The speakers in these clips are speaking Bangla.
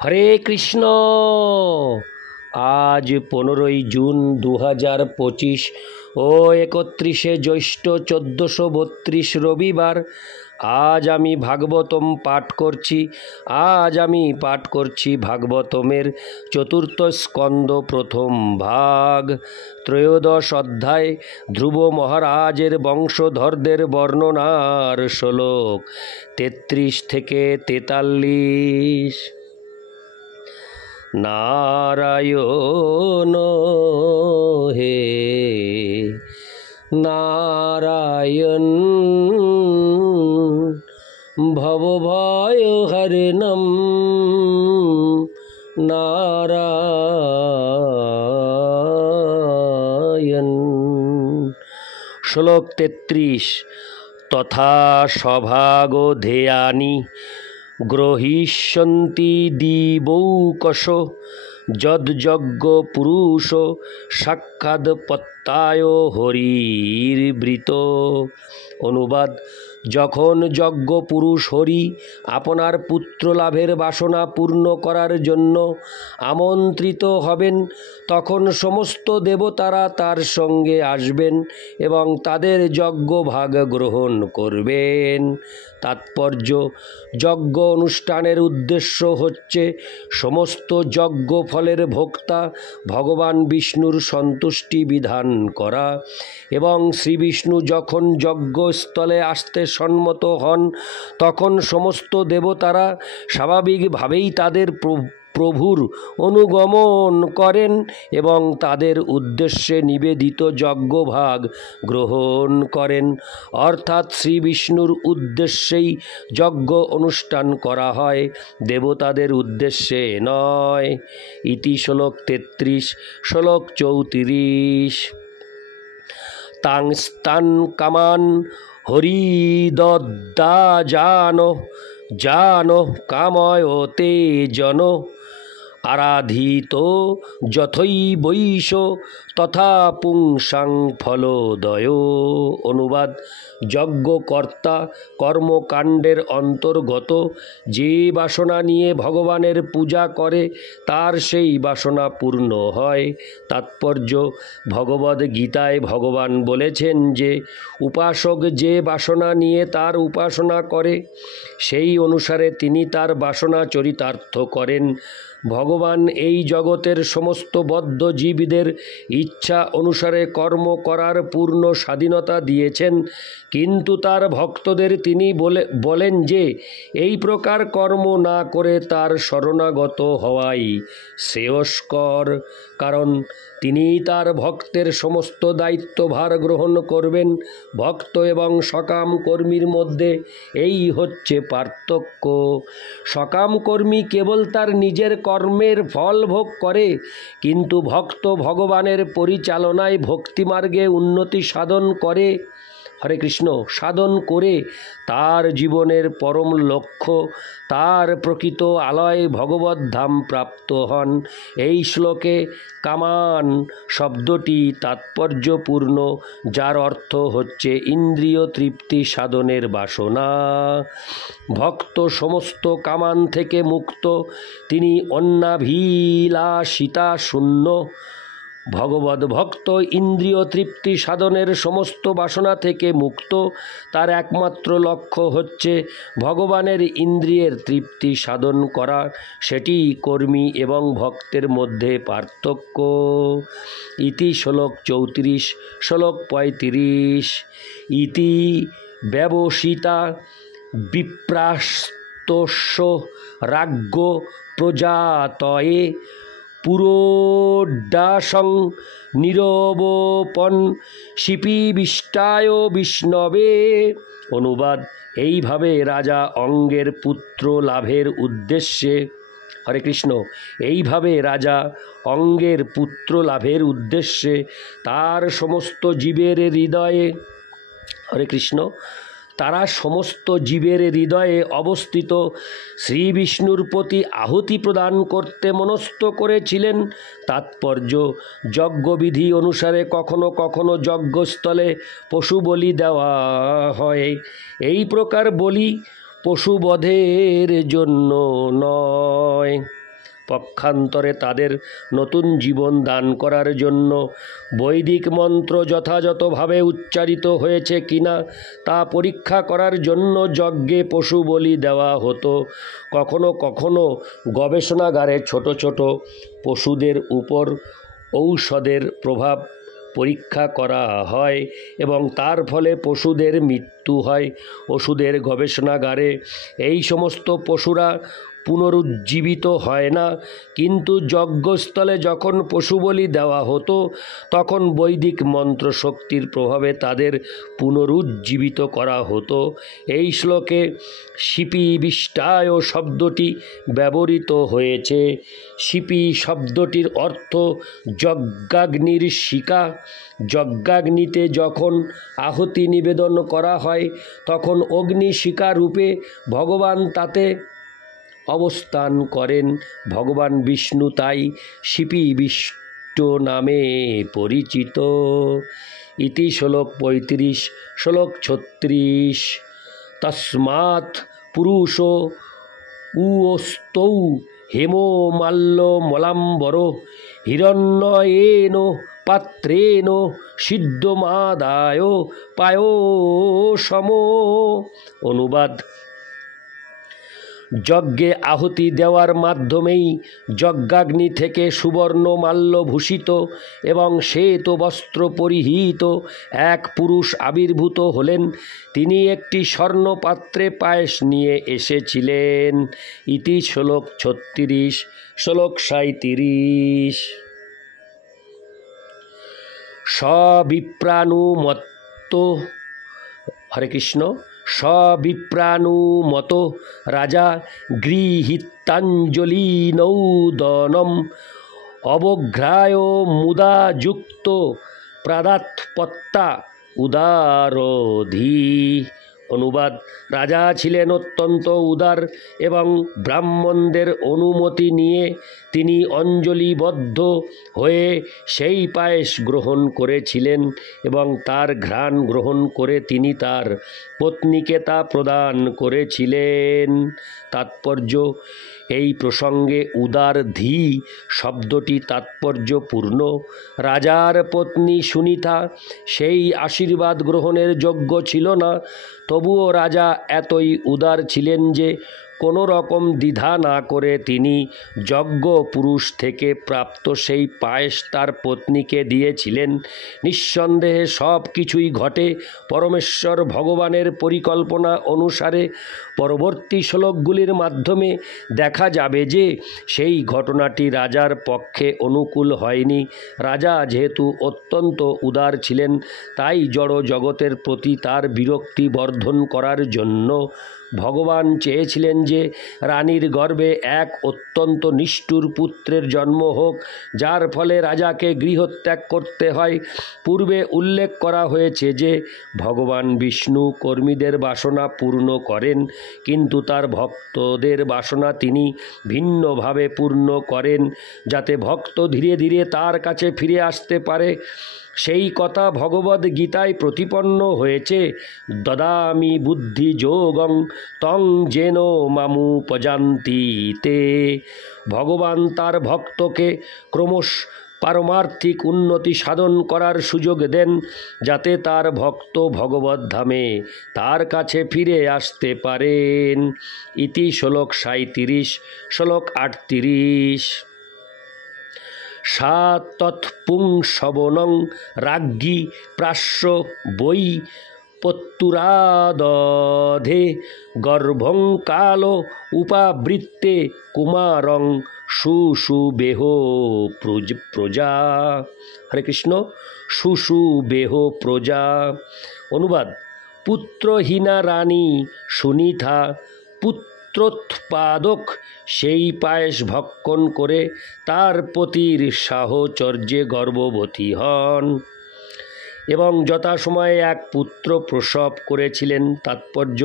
হরে কৃষ্ণ। আজ 15ই জুন 2025 ও 31শে জ্যৈষ্ঠ 1432 রবিবার। আজ আমি ভাগবতম পাঠ করছি ভাগবতমের চতুর্থ স্কন্দ প্রথম ভাগ, ত্রয়োদশ অধ্যায়, ধ্রুব মহারাজের বংশধরদের বর্ণনার শ্লোক 33 থেকে 43। নারায়ণ হে নারায়ণ ভবভয়হরণম নারায়ণ। শ্লোক 33। তথা স্বভাগো ধেয়ানি গ্রহীষ্যন্তি দিবৌকশ যজ্ঞ পুরুষ সাক্ষাৎপত্তায় হরির্বৃত। অনুবাদ: যখন যজ্ঞ পুরুষ হরি আপনার পুত্র লাভের বাসনা পূর্ণ করার জন্য আমন্ত্রিত হবেন, তখন সমস্ত দেবতারা তার সঙ্গে আসবেন এবং তাদের যজ্ঞ ভাগ গ্রহণ করবেন। তাৎপর্য: যজ্ঞ অনুষ্ঠানের উদ্দেশ্য হচ্ছে সমস্ত যজ্ঞ ফলের ভোক্তা ভগবান বিষ্ণুর সন্তুষ্টি বিধান করা, এবং শ্রী বিষ্ণু যখন যজ্ঞস্থলে আসতে সম্মত হন তখন সমস্ত দেবতারা স্বাভাবিকভাবেই তাদের প্রভুর অনুগমন করেন এবং তাদের উদ্দেশ্যে নিবেদিত যজ্ঞভাগ গ্রহণ করেন। অর্থাৎ শ্রী বিষ্ণুর উদ্দেশ্যেই যজ্ঞ অনুষ্ঠান করা হয়, দেবতাদের উদ্দেশ্যে নয়। ইতি শ্লোক 33। শ্লোক 34। তাং স্তান কামান হরিদদ্দাজানো কাময়তে জন আরাধিত যথৈবৈষ তথা পুংসাং ফলোদয়। অনুবাদ: যজ্ঞকর্তা কর্মকাণ্ডের অন্তর্গত যে বাসনা নিয়ে ভগবানের পূজা করে তার সেই বাসনা পূর্ণ হয়। তাৎপর্য: ভগবদ্ গীতায় ভগবান বলেছেন যে উপাসক যে বাসনা নিয়ে তার উপাসনা করে সেই অনুসারে তিনি তার বাসনা চরিতার্থ করেন। ভগবান এই জগতের সমস্ত বদ্ধ জীবদের ইচ্ছা অনুসারে কর্ম করার পূর্ণ স্বাধীনতা দিয়েছেন, কিন্তু তার ভক্তদের তিনি বলেন যে এই প্রকার কর্ম না করে তার শরণাগত হওয়াই শ্রেয়স্কর, কারণ তিনি তার ভক্তের সমস্ত দায়িত্বভার গ্রহণ করবেন। ভক্ত এবং সকাম কর্মীর মধ্যে এই হচ্ছে পার্থক্য। সকাম কর্মী কেবল তার নিজের কর্মের ফল ভোগ করে, কিন্তু ভক্ত ভগবানের পরিচালনায় ভক্তিমার্গে উন্নতি সাধন করে। হরে কৃষ্ণ। সাধন করে তার জীবনের পরম লক্ষ্য, তার প্রকৃত আলয় ভগবত ধাম প্রাপ্ত হন। এই শ্লোকে কামান শব্দটি তাৎপর্যপূর্ণ, যার অর্থ হচ্ছে ইন্দ্রিয় তৃপ্তি সাধনের বাসনা। ভক্ত সমস্ত কামান থেকে মুক্ত, তিনি অন্যাভিলাষিতা শূন্য। ভগবদ্ ভক্ত ইন্দ্রিয় তৃপ্তি সাধনের সমস্ত বাসনা থেকে মুক্ত। তার একমাত্র লক্ষ্য হচ্ছে ভগবানের ইন্দ্রিয়ের তৃপ্তি সাধন করা। সেটি কর্মী এবং ভক্তের মধ্যে পার্থক্য। ইতি শ্লোক 34। শ্লোক 35। ইতি ব্যবসিতা বিপ্রাস্তস্য রাজ্ঞ প্রজাতয়ে পুরোড্ডাসং নিরবপন শিপিবিষ্টায় বিষ্ণবে। অনুবাদ: এইভাবে রাজা অঙ্গের পুত্র লাভের উদ্দেশ্যে, হরে কৃষ্ণ, এইভাবে রাজা অঙ্গের পুত্র লাভের উদ্দেশ্যে তার সমস্ত জীবের হৃদয়ে, হরে কৃষ্ণ, তারা সমস্ত জীবের হৃদয়ে অবস্থিত শ্রী বিষ্ণুর প্রতি আহুতি প্রদান করতে মনস্থ করেছিলেন। তাৎপর্য: যজ্ঞবিধি অনুসারে কখনো কখনো যজ্ঞস্থলে পশু বলি দেওয়া হয়। এই প্রকার বলি পশুবধের জন্য নয়। পক্ষান্তরে তাদের নতুন জীবন দান করার জন্য বৈদিক মন্ত্র যথাযথভাবে উচ্চারিত হয়েছে কিনা তা পরীক্ষা করার জন্য যজ্ঞে পশু বলি দেওয়া হতো। কখনো কখনো গবেষণাগারে ছোট ছোট পশুদের উপর ঔষধের প্রভাব পরীক্ষা করা হয় এবং তার ফলে পশুদের মৃত্যু হয়। ওষুধের গবেষণাগারে এই সমস্ত পশুরা পুনরুজ্জীবিত হয় না, কিন্তু যজ্ঞস্থলে যখন পশু বলি দেওয়া হতো তখন বৈদিক মন্ত্রশক্তির প্রভাবে তাদের পুনরুজ্জীবিত করা হতো। এই শ্লোকে শিপিবিষ্টায় শব্দটি ব্যবহৃত হয়েছে। শিপি শব্দটির অর্থ যজ্ঞাগ্নির শিখা। যজ্ঞাগ্নিতে যখন আহুতি নিবেদন করা হয় তখন অগ্নিশিখা রূপে ভগবান তাতে অবস্থান করেন। ভগবান বিষ্ণু তাই শিপিবিষ্ট নামে পরিচিত। ইতি শ্লোক 35। শ্লোক 36। তস্মাৎ পুরুষ উস্তৌ হেমো মাল্য মলাম্বর হিরণ্যয়েন পাত্রেণ সিদ্ধমাদায় পায়সম। অনুবাদ: যজ্ঞে আহুতি দেওয়ার মাধ্যমেই যজ্ঞাগ্নি থেকে সুবর্ণ মাল্য ভূষিত এবং শ্বেত বস্ত্র পরিহিত এক পুরুষ আবির্ভূত হলেন। তিনি একটি স্বর্ণপাত্রে পায়েস নিয়ে এসেছিলেন। ইতি শ্লোক 36। শ্লোক 37। সবিপ্রানুমত্ত। হরে কৃষ্ণ। সবিপ্রানুমত রাজা গৃহীতাঞ্জলিনৌদনম অবঘ্রায় মুদা যুক্ত প্রাদাৎপত্তা উদারধি। অনুবাদ: রাজা ছিলেন অত্যন্ত উদার এবং ব্রাহ্মণদের অনুমতি নিয়ে তিনি অঞ্জলিবদ্ধ হয়ে সেই পায়েস গ্রহণ করেছিলেন এবং তার ঘ্রাণ গ্রহণ করে তিনি তার পত্নীকে তা প্রদান করেছিলেন। তাৎপর্য: এই প্রসঙ্গে উদার ধি শব্দটি তাৎপর্যপূর্ণ। রাজার পত্নী সুনীতা সেই আশীর্বাদ গ্রহণের যোগ্য ছিল না, তবুও রাজা এতই উদার ছিলেন যে কোনো রকম দ্বিধা না করে তিনি যজ্ঞ পুরুষ থেকে প্রাপ্ত সেই পায়েস তার পত্নীকে দিয়েছিলেন। নিঃসন্দেহে সব কিছুই ঘটে পরমেশ্বর ভগবানের পরিকল্পনা অনুসারে। পরবর্তী শ্লোকগুলির মাধ্যমে দেখা যাবে যে সেই ঘটনাটি রাজার পক্ষে অনুকূল হয়নি। রাজা যেহেতু অত্যন্ত উদার ছিলেন, তাই জড় জগতের প্রতি তার বিরক্তি বর্ধন করার জন্য ভগবান চেয়েছিলেন যে রানীর গর্ভে এক অত্যন্ত নিষ্ঠুর পুত্রের জন্ম হোক, যার ফলে রাজাকে গৃহত্যাগ করতে হয়। পূর্বে উল্লেখ করা হয়েছে যে ভগবান বিষ্ণু কর্মীদের বাসনা পূর্ণ করেন, কিন্তু তার ভক্তদের বাসনা তিনি ভিন্নভাবে পূর্ণ করেন, যাতে ভক্ত ধীরে ধীরে তার কাছে ফিরে আসতে পারে। সেই কথা ভগবদ্ গীতায় প্রতিপন্ন হয়েছে। দদামি বুদ্ধি যোগং তং যেন মামুপজান্তি তে। ভগবান তার ভক্তকে ক্রমশ পারমার্থিক উন্নতি সাধন করার সুযোগ দেন, যাতে তার ভক্ত ভগবদ্ ধামে তার কাছে ফিরে আসতে পারেন। ইতি শ্লোক 37। শ্লোক 38। সা তৎপুংসবনং রাজ্ঞী প্রাশ্য বৈ পত্তুরাদধে গর্ভং কাল উপাবৃত্তে কুমারং শুশুবেহ প্রজা। হরে কৃষ্ণ। শুশুবেহ প্রজা। অনুবাদ: পুত্রহীনা রানী সুনীতা পুত্রোৎপাদক সেই পায়েস ভক্ষণ করে তার পতির সাহচর্যে গর্ভবতী হন এবং যথাসময়ে এক পুত্র প্রসব করেছিলেন। তাৎপর্য: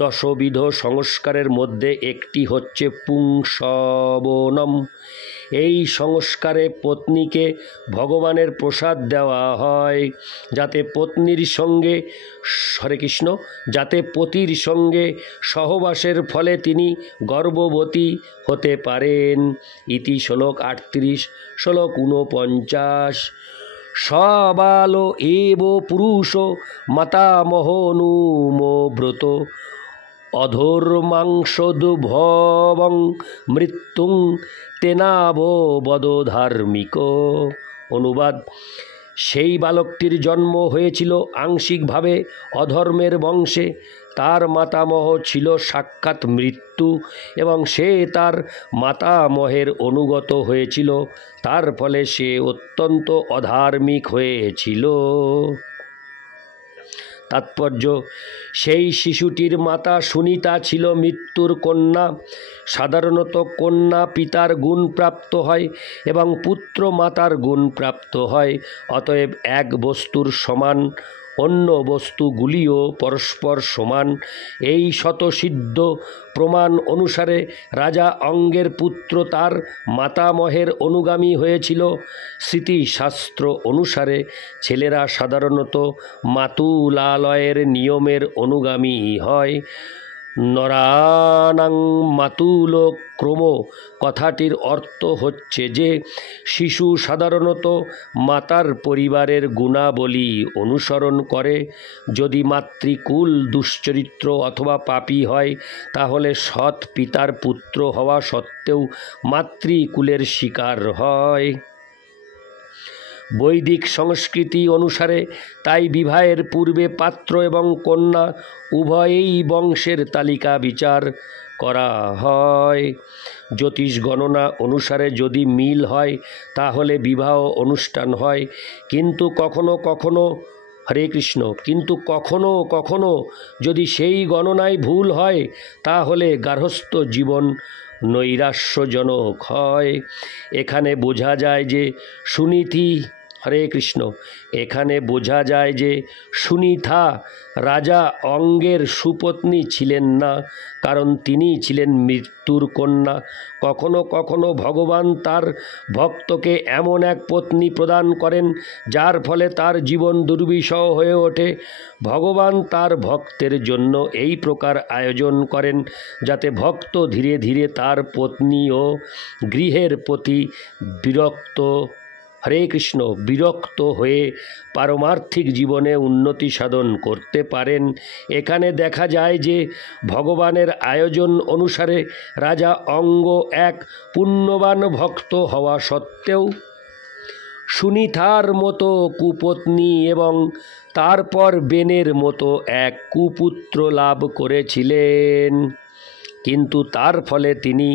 দশবিধ সংস্কারের মধ্যে একটি হচ্ছে পুংসবনম। এই সংস্কারে পত্নীকে ভগবানের প্রসাদ দেওয়া হয়, যাতে পত্নীর সঙ্গে হরে কৃষ্ণ যাতে পতির সঙ্গে সহবাসের ফলে তিনি গর্ভবতী হতে পারেন। ইতি শ্লোক 38। শ্লোক 49। সবাল এব পুরুষ মাতামহনুমব্রত অধর্মাংশোদ্ভবং মৃত্যুং তেনাববদ ধার্মিক। অনুবাদ: সেই বালকটির জন্ম হয়েছিল আংশিকভাবে অধর্মের বংশে। তার মাতামহ ছিল সাক্ষাৎ মৃত্যু এবং সে তার মাতামহের অনুগত হয়েছিল। তার ফলে সে অত্যন্ত অধার্মিক হয়েছিল। তাৎপর্য: সেই শিশুটির মাতা সুনীতা ছিল মৃত্যুর কন্যা। সাধারণত কন্যা পিতার গুণ প্রাপ্ত হয় এবং পুত্র মাতার গুণ প্রাপ্ত হয়। অতএব এক বস্তুর সমান অন্য বস্তুগুলিও পরস্পর সমান। এই স্বতঃসিদ্ধ প্রমাণ অনুসারে রাজা অঙ্গের পুত্র তার মাতামহের অনুগামী হয়েছিল। স্মৃতিশাস্ত্র অনুসারে ছেলেরা সাধারণত মাতুলালয়ের নিয়মের অনুগামী হয়। নরানাং মাতুল ক্রম কথাটির অর্থ হচ্ছে যে শিশু সাধারণত মাতার পরিবারের গুণাবলী অনুসরণ করে। যদি মাতৃকুল দুশ্চরিত্র অথবা পাপী হয় তাহলে সৎ পিতার পুত্র হওয়া সত্ত্বেও মাতৃকুলের শিকার হয়। বৈদিক সংস্কৃতি অনুসারে তাই বিবাহের পূর্বে পাত্র এবং কন্যা উভয়েই বংশের তালিকা বিচার করা হয়। জ্যোতিষ গণনা অনুসারে যদি মিল হয় তাহলে বিবাহ অনুষ্ঠান হয়, কিন্তু কখনো কখনো হরে কৃষ্ণ কখনো কখনো যদি সেই গণনায় ভুল হয় তাহলে গার্হস্থ্য জীবন নৈরাশ্যজনক হয়। এখানে বোঝা যায় যে সুনীতা রাজা অঙ্গের সুপত্নী ছিলেন না, কারণ তিনি ছিলেন মৃত্যুর কন্যা। কখনো কখনো ভগবান তার ভক্তকে এমন এক পত্নী প্রদান করেন যার ফলে তার জীবন দুর্বিষহ হয়ে ওঠে। ভগবান তার ভক্তের জন্য এই প্রকার আয়োজন করেন যাতে ভক্ত ধীরে ধীরে তার পত্নী ও গৃহের প্রতি বিরক্ত হয়ে পারমার্থিক জীবনে উন্নতি সাধন করতে পারেন। এখানে দেখা যায় যে ভগবানের আয়োজন অনুসারে রাজা অঙ্গ এক পুণ্যবান ভক্ত হওয়া সত্ত্বেও সুনীতার মতো কুপত্নী এবং তারপর বেনের মতো এক কুপুত্র লাভ করেছিলেন, কিন্তু তার ফলে তিনি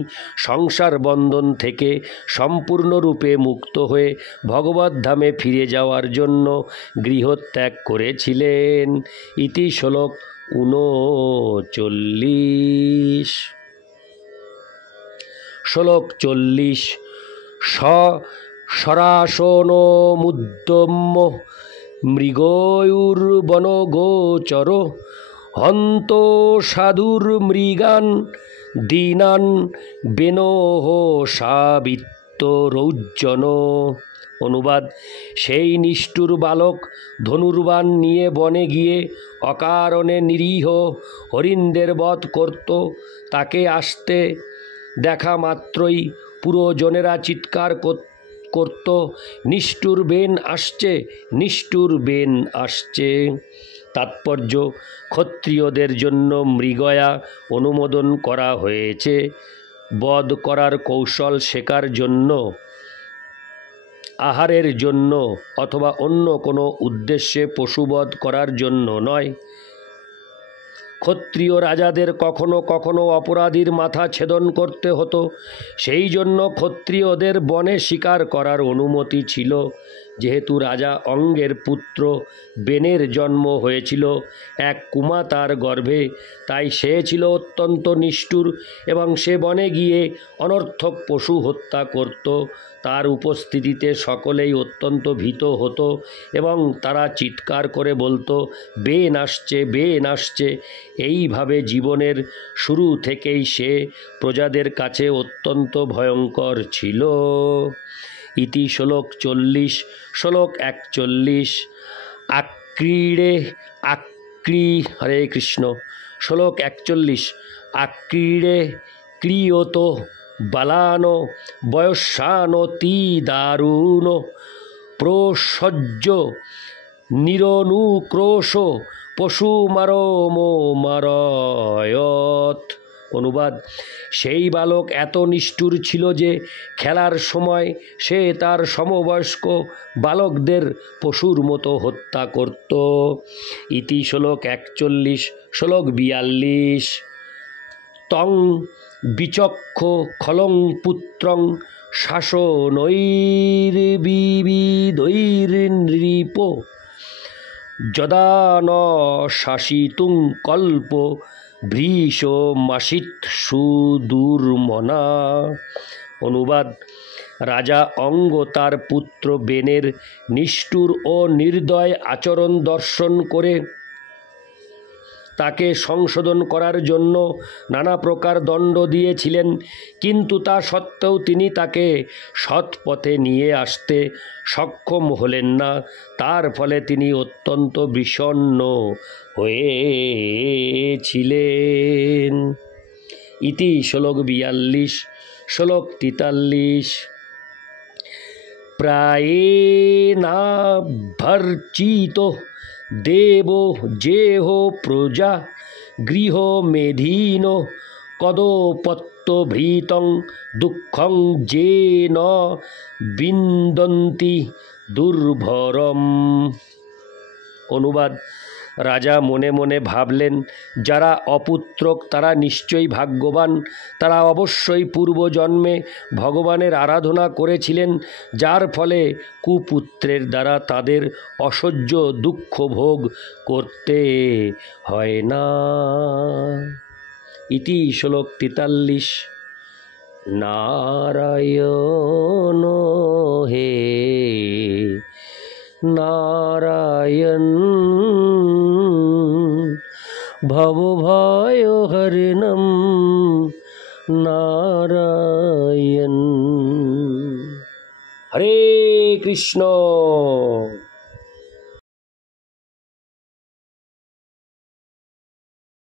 সংসার বন্ধন থেকে সম্পূর্ণরূপে মুক্ত হয়ে ভগবদ্ধামে ফিরে যাওয়ার জন্য গৃহত্যাগ করেছিলেন। ইতি শ্লোক 39। শ্লোক 40। সরাসনমুদ্যম্য মৃগয়ুর্বনগোচর হন্ত সাধুর্মৃগান দীনান বেনোহ সাবিত্তরৌজ্জন। অনুবাদ: সেই নিষ্ঠুর বালক ধনুর্বাণ নিয়ে বনে গিয়ে অকারণে নিরীহ হরিণদের বধ করত। তাকে আসতে দেখা মাত্রই পুরোজনেরা চিৎকার করত, নিষ্ঠুর বেন আসছে, নিষ্ঠুর বেন আসছে। তাৎপর্য: ক্ষত্রিয়দের জন্য মৃগয়া অনুমোদন করা হয়েছে বধ করার কৌশল শেখার জন্য, আহারের জন্য অথবা অন্য কোনো উদ্দেশ্যে পশুবধ করার জন্য নয়। ক্ষত্রিয় রাজাদের কখনো কখনো অপরাধীর মাথা ছেদন করতে হতো, সেই জন্য ক্ষত্রিয়দের বনে শিকার করার অনুমতি ছিল, যেহেতু রাজা অঙ্গের পুত্র বেনের জন্ম হয়েছিল এক কুমাতার গর্ভে, তাই সে ছিল অত্যন্ত নিষ্ঠুর এবং সে বনে গিয়ে অনর্থক পশু হত্যা করত। তার উপস্থিতিতে সকলেই অত্যন্ত ভীত হতো এবং তারা চিৎকার করে বলতো, বেন আসছে, বেন আসছে। এইভাবে জীবনের শুরু থেকেই সে প্রজাদের কাছে অত্যন্ত ভয়ঙ্কর ছিল। ইতি শ্লোক 40। শ্লোক 41। আক্রীড়ে হরে কৃষ্ণ। শ্লোক 41। আক্রীড়ে ক্রিয়ত বালানো বয়স্যানতি দারুণ প্রসজ্জ নিরনুক্রোশ পশুমারমো মারয়ত। অনুবাদ: সেই বালক এত নিষ্ঠুর ছিল যে খেলার সময় সে তার সমবয়স্ক বালকদের পশুর মতো হত্যা করত। ইতি শ্লোক 41। শ্লোক 42। তং বিচক্ষ খলং পুত্রং শাসনৈর্বিবিধৈর্নৃপ যদা ন শাসিতুং কল্প ভৃশমাসিত সুদুর্মনা। অনুবাদ: রাজা অঙ্গ তার পুত্র বেনের নিষ্ঠুর ও নির্দয় আচরণ দর্শন করে তাকে সংশোধন করার জন্য নানা প্রকার দণ্ড দিয়েছিলেন, কিন্তু তা সত্ত্বেও তিনি তাকে সৎ পথে নিয়ে আসতে সক্ষম হলেন না। তার ফলে তিনি অত্যন্ত বিষণ্ণ হয়েছিলেন। ইতি শ্লোক 42। শ্লোক 43। প্রায়েণাভর্চিত দেব জেহ প্রজা গৃহ মেধিন কদোপত্যভৃতং দুঃখং যে ন বিন্দন্তি দুর্ভরম। অনুবাদ: রাজা মনে মনে ভাবলেন, যারা অপুত্রক তারা নিশ্চয়ই ভাগ্যবান। তারা অবশ্যই পূর্বজন্মে ভগবানের আরাধনা করেছিলেন, যার ফলে কুপুত্রের দ্বারা তাদের অসহ্য দুঃখ ভোগ করতে হয় না। ইতি শ্লোক 43। নারায়ণ হে নারায়ণ ভবভয়হরিণম নারায়ণ। হরে কৃষ্ণ।